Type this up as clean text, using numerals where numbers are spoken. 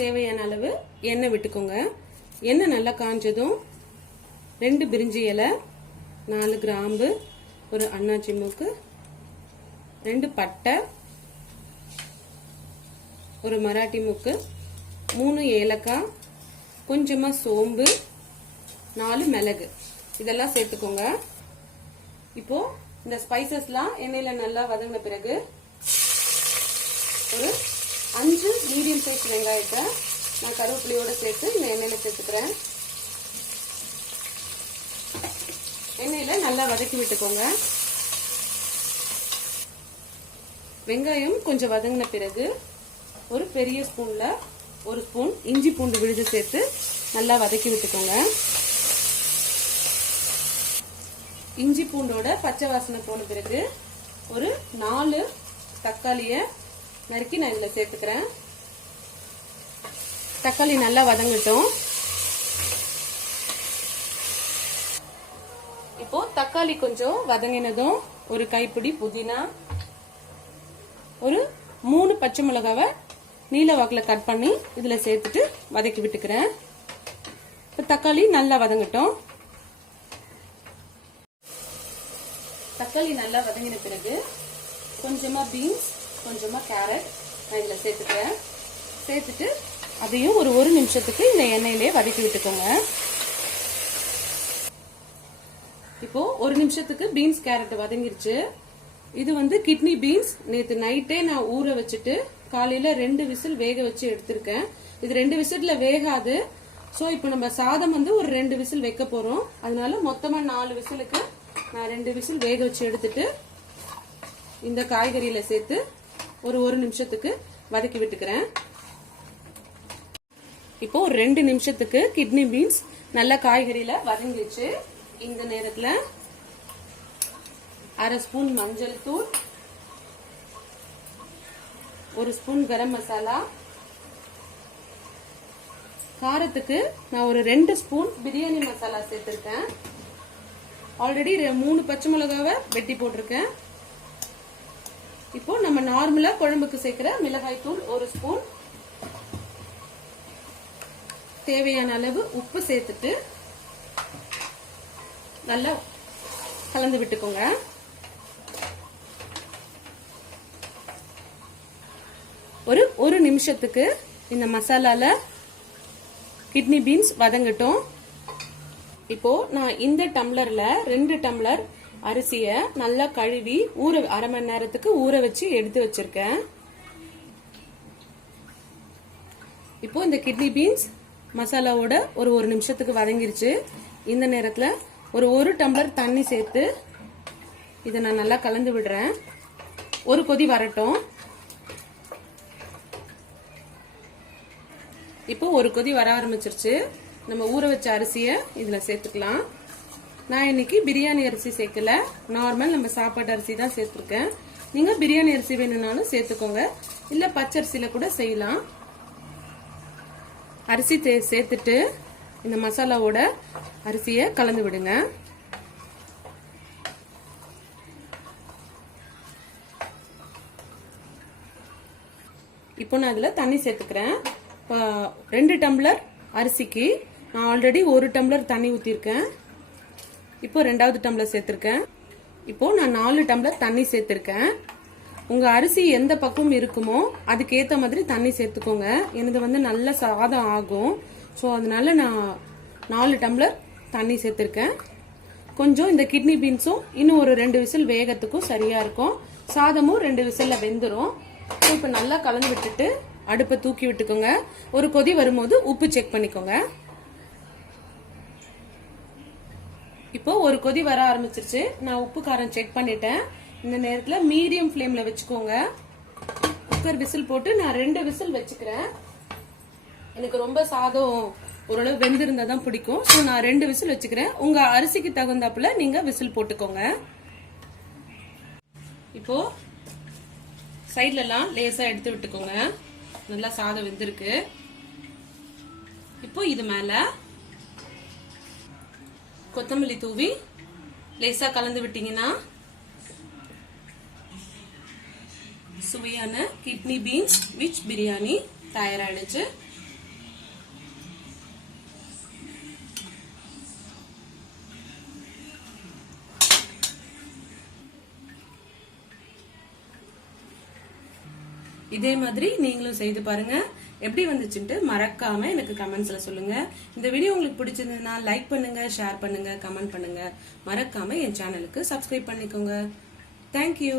தேவையான அளவு எண்ணெய் விட்டுக்கோங்க. எண்ணெய் நல்லா காஞ்சதும் 2 பிரிஞ்சி இலை, 4 கிராம்பு, ஒரு அன்னாச்சி மூக்கு, 2 பட்டை, ஒரு மராட்டி மூக்கு, 3 ஏலக்காய், கொஞ்சமா சோம்பு, 4 மிளகு இதெல்லாம் சேர்த்துக்கோங்க. இப்போ இந்த ஸ்பைசஸ்லாம் எண்ணெயில நல்லா வதங்கின பிறகு ஒரு 5 மீடியம் சைஸ் வெங்காயத்தை நான் கருவேப்பிலையோட சேர்த்து இந்த எண்ணெயில சேர்த்துக்கிறேன். எண்ணெயில நல்லா வதக்கி விட்டுக்கோங்க. வெங்காயம் கொஞ்சம் வதங்கின பிறகு ஒரு பெரிய ஸ்பூன்ல 1 ஸ்பூன் இஞ்சி பூண்டு விழுது சேர்த்து நல்லா வதக்கி விட்டுக்கோங்க. இஞ்சி பூண்டோட பச்சை வாசனை போன பிறகு ஒரு 4 தக்காளிய நறுக்கி நான் இதுல சேர்த்துக்கிறேன். தக்காளி நல்லா வதங்கட்டும். இப்போ தக்காளி கொஞ்சம் வதங்கினதும் ஒரு கைப்பிடி புதினா, ஒரு 3 பச்சை மிளகாவை நீல வாக்குல கட் பண்ணி இதுல சேர்த்துட்டு வதக்கி விட்டுக்கிறேன். இப்ப தக்காளி நல்லா வதங்கட்டும். தக்காளி நல்லா வதங்கின பிறகு கொஞ்சமா பீன்ஸ், கொஞ்சமா கேரட் நான் இதுல சேர்த்துக்கிறேன். சேர்த்துட்டு அதையும் ஒரு 1 நிமிஷத்துக்கு இந்த எண்ணெயிலே வதக்கி விட்டுக்கோங்க. இப்போ 1 நிமிஷத்துக்கு பீன்ஸ் கேரட் வதங்கிருச்சு. இது வந்து கிட்னி பீன்ஸ். நேத்து நைட்டே நான் ஊற வச்சுட்டு காலையில 2 விசில் வேக வச்சு எடுத்திருக்கேன். இது 2 விசில்ல வேகாது. சோ இப்போ நம்ம சாதம் வந்து ஒரு 2 விசில் வைக்க போறோம். அதனால மொத்தமா 4 விசிலுக்கு நான் 2 விசில் வேக வச்சு எடுத்துட்டு இந்த காய்கறியில சேர்த்து ஒரு 1 நிமிஷத்துக்கு வதக்கி விட்டுக்கிறேன். இப்போ ஒரு 2 நிமிஷத்துக்கு கிட்னி பீன்ஸ் நல்ல காய்கறியில வதங்கிடுச்சு. இந்த நேரத்துல 1/2 ஸ்பூன் மஞ்சள் தூள், 1 ஸ்பூன் கரம் மசாலா, காரத்துக்கு நான் ஒரு 2 ஸ்பூன் பிரியாணி மசாலா சேர்த்திருக்கேன். ஆல்ரெடி 3 பச்சை மிளகாவை வெட்டி போட்டிருக்கேன். இப்போ நம்ம நார்மலா குழம்புக்கு சேர்க்கிற மிளகாய் தூள் 1 ஸ்பூன், தேவையான அளவு உப்பு சேர்த்துட்டு நல்லா கலந்து விட்டுக்கோங்க. ஒரு நிமிஷத்துக்கு இந்த மசாலால கிட்னி பீன்ஸ் வதங்கட்டும். இப்போ நான் இந்த டம்ளர்ல 2 டம்ளர் அரிசிய நல்லா கழுவி 1/2 மணி நேரத்துக்கு ஊற வச்சு எடுத்து வச்சிருக்கேன். இப்போ இந்த கிட்னி பீன்ஸ் மசாலாவோட ஒரு 1 நிமிஷத்துக்கு வதங்கிருச்சு. இந்த நேரத்துல ஒரு டம்ளர் தண்ணி சேர்த்து இதை நான் நல்லா கலந்து விடுறேன். ஒரு கொதி வரட்டும். இப்போ ஒரு கொதி வர ஆரம்பிச்சிருச்சு. நம்ம ஊற வச்ச அரிசிய இதுல சேர்த்துக்கலாம். நான் இன்னைக்கு பிரியாணி அரிசி சேர்க்கல, நார்மல் நம்ம சாப்பாட்டு அரிசி தான் சேர்த்திருக்கேன். நீங்க பிரியாணி அரிசி வேணும்னாலும் சேர்த்துக்கோங்க, இல்ல பச்சரிசியில கூட செய்யலாம். அரிசி சேர்த்துட்டு இந்த மசாலாவோட அரிசிய கலந்து விடுங்க. இப்போ நான் இதுல தண்ணி சேர்த்துக்கிறேன். 2 டம்ளர் அரிசிக்கு நான் ஆல்ரெடி 1 டம்ளர் தண்ணி ஊத்திருக்கேன். இப்போ 2வது டம்ளர் சேர்த்திருக்கேன். இப்போ நான் 4 டம்ளர் தண்ணி சேர்த்திருக்கேன். உங்க அரிசி எந்த பக்கம் இருக்குமோ அதுக்கு ஏத்த மாதிரி தண்ணி சேர்த்துக்கோங்க. எனக்கு வந்து நல்ல சாதம் ஆகும். சோ அதனால நான் 4 டம்ளர் தண்ணி சேர்த்திருக்கேன். கொஞ்சம் இந்த கிட்னி பீன்ஸும் இன்னும் ஒரு 2 விசில் வேகத்துக்கும் சரியா இருக்கும். சாதமும் 2 விசில்ல வெந்துரும். இப்ப நல்லா கலந்து விட்டுட்டு அடுப்பை தூக்கி விட்டுக்கோங்க. ஒரு கொதி வரும்போது உப்பு செக் பண்ணிக்கோங்க. இப்போ ஒரு கொதி வர ஆரம்பிச்சிருச்சு. நான் உப்பு காரம் செக் பண்ணிட்டேன். இந்த நேரத்துல மீடியம் ஃப்ளேம்ல வச்சுக்கோங்க. குக்கர் விசில் போட்டு நான் 2 விசில் வச்சுக்கிறேன். எனக்கு ரொம்ப சாதம் ஓரளவு வெந்திருந்தா தான் பிடிக்கும். ஸோ நான் 2 விசில் வச்சுக்கிறேன். உங்க அரிசிக்கு தகுந்தாப்புல நீங்க விசில் போட்டுக்கோங்க. இப்போ சைட்ல எல்லாம் லேசா எடுத்து விட்டுக்கோங்க. நல்லா சாதம் வெந்திருக்கு. இப்போ இது மேல கொத்தமல்லி தூவி லேசா கலந்து விட்டீங்கன்னா சுவையான கிட்னி பீன்ஸ் வித் பிரியாணி தயாராயிடுச்சு. இதே மாதிரி நீங்களும் செய்து பாருங்க. எப்படி வந்துச்சுன்ட்டு மறக்காம எனக்கு கமெண்ட்ஸ்ல சொல்லுங்க. இந்த வீடியோ உங்களுக்கு பிடிச்சிருந்ததுன்னா லைக் பண்ணுங்க, ஷேர் பண்ணுங்க, கமெண்ட் பண்ணுங்க. மறக்காம என் சேனலுக்கு சப்ஸ்கிரைப் பண்ணிக்கோங்க. தேங்க்யூ.